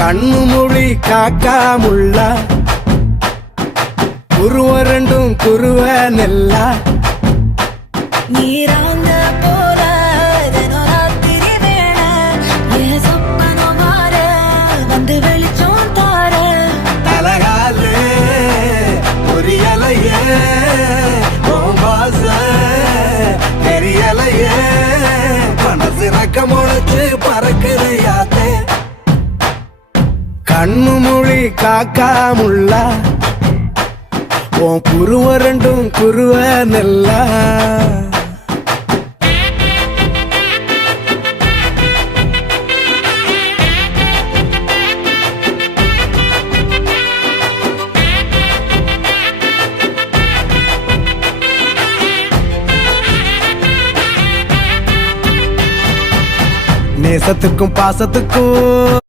கண்ணு மொழி காக்காமுள்ள குருவ ரெண்டும் குருவ நெல்லா நீராங்க போல தினராத்திரி வேண என் சொப்பனம் மாற வந்து வெளிச்சம் தார தலகாலே பொரியலையே ஓம்பாச தெரியலையே மனசு ரக்க முளைச்சு பறக்குறையாத்தே கண்ணு மொழி காக்காமுள்ள உன் குருவ ரெண்டும் குருவ நெல்லா நேசத்துக்கும் பாசத்துக்கும்